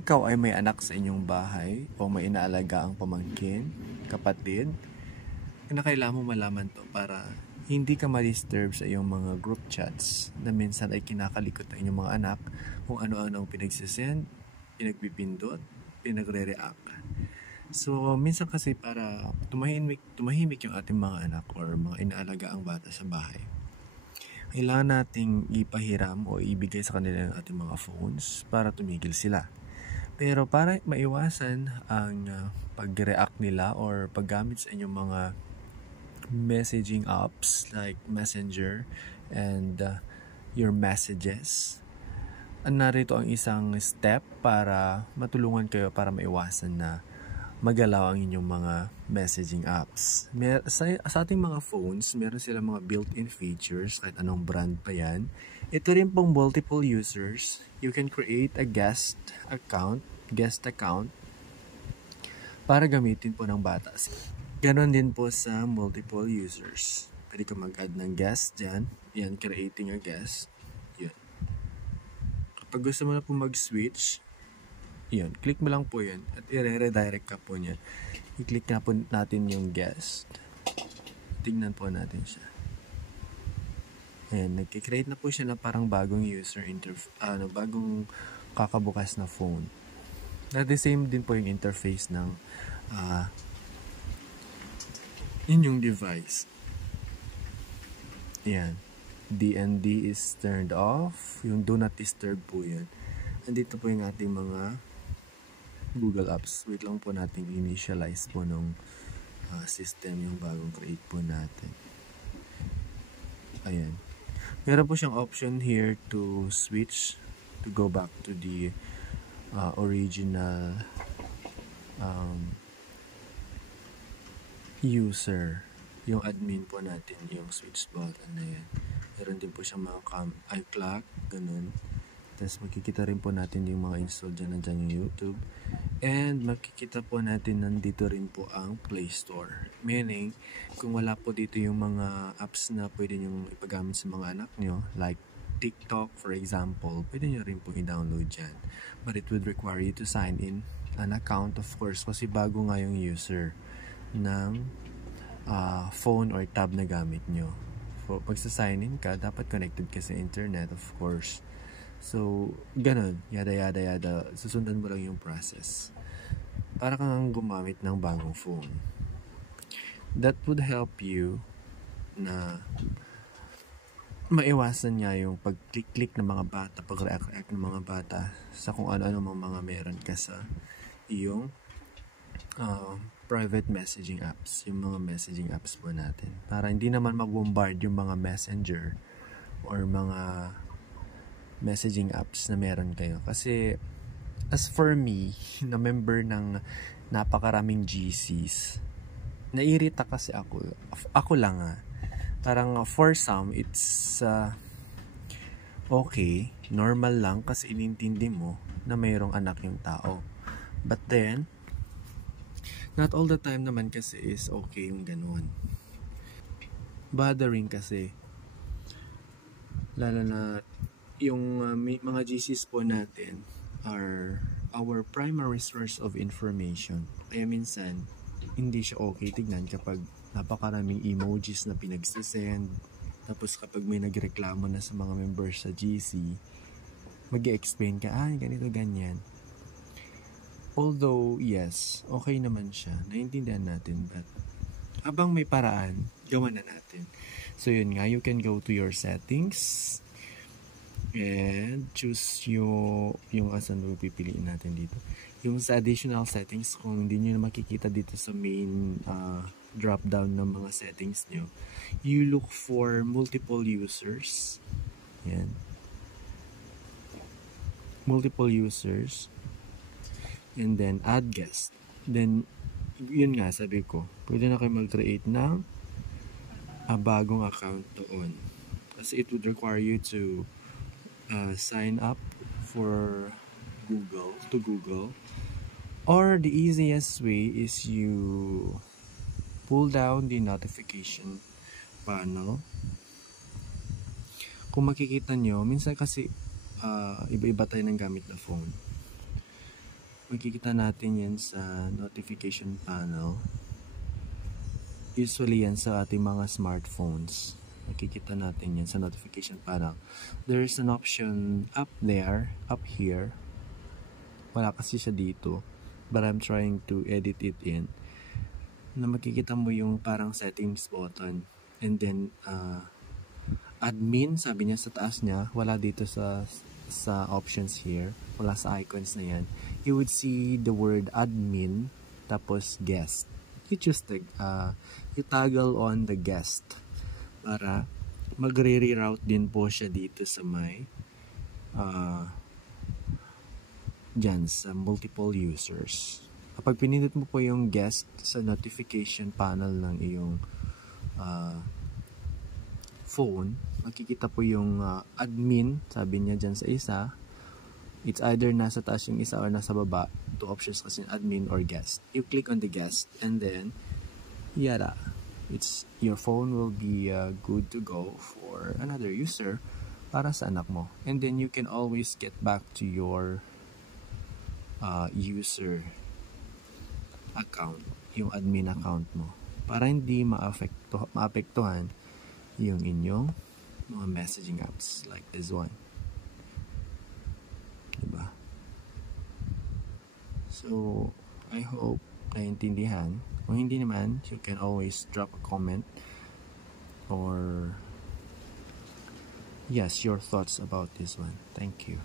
Ikaw ay may anak sa inyong bahay o may inaalaga ang pamangkin, kapatid, kailangan mo malaman to para hindi ka ma-disturb sa iyong mga group chats na minsan ay kinakalikot ng inyong mga anak kung ano-ano ang pinagsisend, pinagpipindot, pinagre-react. So, minsan kasi para tumahimik yung ating mga anak or mga inaalaga ang bata sa bahay, kailangan nating ipahiram o ibigay sa kanila ang ating mga phones para tumigil sila. Pero para maiwasan ang pag-react nila or paggamit sa inyong mga messaging apps like Messenger and your messages, narito ang isang step para matulungan kayo para maiwasan na magalaw ang inyong mga messaging apps. Sa ating mga phones, meron sila mga built-in features kahit anong brand pa yan. Ito rin pong multiple users. You can create a guest account para gamitin po ng bata. Ganon din po sa multiple users. Pwede ka mag-add ng guest dyan. Yan, creating a guest. Yun. Kapag gusto mo na po mag-switch, yun, click mo lang po yun at i-redirect ka po niya. I-click na po natin yung guest. Tingnan po natin siya. Ayan, nag-create na po siya na parang bagong user bagong kakabukas na phone. At the same din po yung interface ng inyong device. Ayan. DND is turned off. Yung do not disturb po yan. Andito po yung ating mga Google Apps. Wait lang po natin initialize po nung system yung bagong create po natin. Ayan. Meron po siyang option here to switch, to go back to the original user. Yung admin po natin, yung switch button na yan. Meron din po siyang mga clock, ganun. Tapos makikita rin po natin yung mga install dyan, nandyan yung YouTube. And makikita po natin nandito rin po ang Play Store. Meaning, kung wala po dito yung mga apps na pwede nyo ipagamit sa mga anak nyo, like TikTok for example, pwede nyo rin po i-download dyan. But it would require you to sign in an account of course kasi bago nga yung user ng phone or tab na gamit nyo. Pag sa-sign in ka, dapat connected ka sa internet of course. So, ganun, yada. Susundan mo lang yung process. Para kang gumamit ng bagong phone. That would help you na maiwasan niya yung pag-click ng mga bata, pag-react ng mga bata sa kung ano-ano mga meron ka sa iyong private messaging apps. Yung mga messaging apps po natin. Para hindi naman mabombard yung mga messenger or mga messaging apps na meron kayo. Kasi, as for me, na member ng napakaraming GCs, nairita kasi ako. Ako lang Parang for some, it's okay, normal lang kasi inintindi mo na mayroong anak yung tao. But then, not all the time naman kasi is okay yung ganun. Bothering kasi. Lalo na yung mga GCs po natin are our primary source of information. Kaya minsan, hindi siya okay tignan kapag napakaraming emojis na pinagsisend. Tapos kapag may nagreklamo na sa mga members sa GC, mag-i-explain ka, ganito, ganyan. Although, yes, okay naman siya. Naiintindihan natin. But, habang may paraan, gawan na natin. So, yun nga, you can go to your settings and choose yung asan mo pipiliin natin dito. Yung sa additional settings, kung hindi nyo na makikita dito sa main drop down ng mga settings nyo, you look for multiple users. Yan. Multiple users. And then add guest. Then, yun nga, sabi ko, pwede na kayo mag-create ng bagong account doon. Kasi it would require you to sign up for Google. Or the easiest way is you pull down the notification panel. Kung makikita nyo, minsan kasi iba-iba tayo ng gamit na phone. Makikita natin yan sa notification panel. Usually yan sa ating mga smartphones. Makikita natin yan sa notification panel. There is an option up there, up here. Wala kasi siya dito. But I'm trying to edit it in. Na makikita mo yung parang settings button. And then, admin, sabi niya sa taas niya. Wala dito sa options here. Wala sa icons na yan. You would see the word admin, tapos guest. You just you toggle on the guest para magre-reroute din po siya dito sa may dyan sa multiple users. Kapag pinindot mo po yung guest sa notification panel ng iyong phone, makikita po yung admin, sabi niya dyan sa isa. It's either nasa taas yung isa or nasa baba. Two options kasi, admin or guest. You click on the guest and then yada, your phone will be good to go for another user para sa anak mo. And then you can always get back to your user account, yung admin account mo, para hindi maapektuhan yung inyong mga messaging apps like this one. Diba? So, I hope naintindihan. Kung hindi naman, you can always drop a comment or yes, your thoughts about this one. Thank you.